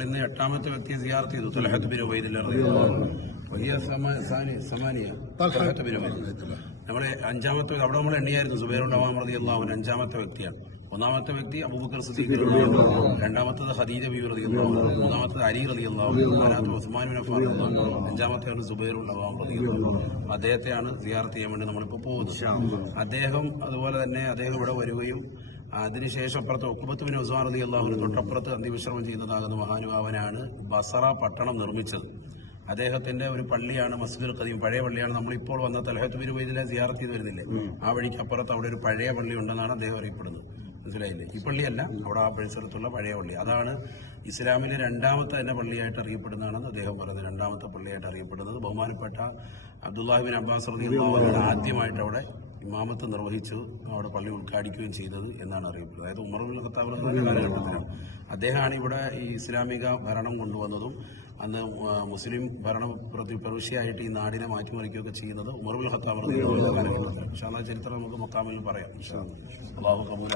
നമ്മൾ ഇന്ന് 8ാമത്തെ വ്യക്തിയെ സിയാറത്ത് ചെയ്തു. തൽഹത്ത് ബിൻ ഉബൈദില്ലാഹ് റളിയല്ലാഹു അൻഹു. വലിയ സമാനിയ തൽഹത്ത് ബിൻ ഉബൈദില്ലാഹ്. നമ്മുടെ 5ാമത്തെ അവിടെ നമ്മൾ എണ്ണിയായിരുന്നു സുബൈറുൽ അവാം റളിയല്ലാഹു അൻഹു 5ാമത്തെ വ്യക്തിയാണ്. 1ാമത്തെ വ്യക്തി അബൂബക്കർ സിദ്ദീഖ് റളിയല്ലാഹു അൻഹു, 2ാമത്തേത് ഖദീജ ബീവി റളിയല്ലാഹു അൻഹ, 3ാമത്തേത് അലി റളിയല്ലാഹു അൻഹു, 4ാമത്തേത് ഉസ്മാൻ ബിൻ അഫ്ഫാൻ റളിയല്ലാഹു അൻഹു, 5ാമത്തേതാണ് സുബൈറുൽ അവാം റളിയല്ലാഹു അൻഹു. അദ്ദേഹത്തെയാണ് സിയാറത്ത് ചെയ്യാൻ വേണ്ടി നമ്മളിപ്പോൾ പോകുന്നത്. അദ്ദേഹം അതുപോലെ തന്നെ അദ്ദേഹം ഇവിടെ വരികയും അതിനുശേഷം അപ്പുറത്ത് ഉഖ്ബത്ത് ബിൻ ഉസ്മാൻ റളിയല്ലാഹു അൻഹു തൊട്ടപ്പുറത്ത് അന്ത്യവിശ്രമം ചെയ്യുന്നതാകുന്ന മഹാനുഭാവനാണ് ബസറ പട്ടണം നിർമ്മിച്ചത്. അദ്ദേഹത്തിന്റെ ഒരു പള്ളിയാണ് മസ്ജിദുൽ ഖദീം, പഴയ പള്ളിയാണ്. നമ്മളിപ്പോൾ വന്ന തൽഹത്ത് ബിൻ ഉബൈദില്ലാഹ് സിയാറത്ത് ചെയ്ത് വരുന്നില്ലേ, ആ വഴിക്ക് അപ്പുറത്ത് അവിടെ ഒരു പഴയ പള്ളി ഉണ്ടെന്നാണ് അദ്ദേഹം അറിയപ്പെടുന്നത്. മനസ്സിലായില്ലേ? ഈ പള്ളിയല്ല, അവിടെ ആ പരിസരത്തുള്ള പഴയ പള്ളി, അതാണ് ഇസ്ലാമിലെ 2ാമത്തെ തന്നെ പള്ളിയായിട്ട് അറിയപ്പെടുന്നതാണെന്ന് അദ്ദേഹം പറയുന്നത്. 2ാമത്തെ പള്ളിയായിട്ട് അറിയപ്പെടുന്നത് ബഹുമാനപ്പെട്ട അബ്ദുല്ലാഹി ബിൻ അബ്ബാസ് റളിയല്ലാഹു അൻഹു ആദ്യമായിട്ട് അവിടെ ഇമാമത്ത് നിർവഹിച്ചു, അവിടെ പള്ളി ഉദ്ഘാടിക്കുകയും ചെയ്തത് എന്നാണ് അറിയപ്പെടുന്നത്. അതായത് ഉമർ ഇബ്നുൽ ഖത്താബ് കാലഘട്ടത്തിലാണ് അദ്ദേഹമാണ് ഇവിടെ ഈ ഇസ്ലാമിക ഭരണം കൊണ്ടുവന്നതും അന്ന് മുസ്ലിം ഭരണ പ്രവിശ്യയായിട്ട് ഈ നാടിനെ മാറ്റിമറിക്കുകയൊക്കെ ചെയ്യുന്നത് ഉമർ ഇബ്നുൽ ഖത്താബ് റളിയല്ലാഹു അൻഹു കാലഘട്ടത്തിലാണ്. ഇൻഷാ അല്ലാഹ് ചരിത്രം നമുക്ക് മക്കാമിൽ പറയാം. അല്ലാഹു ഖബൂൽ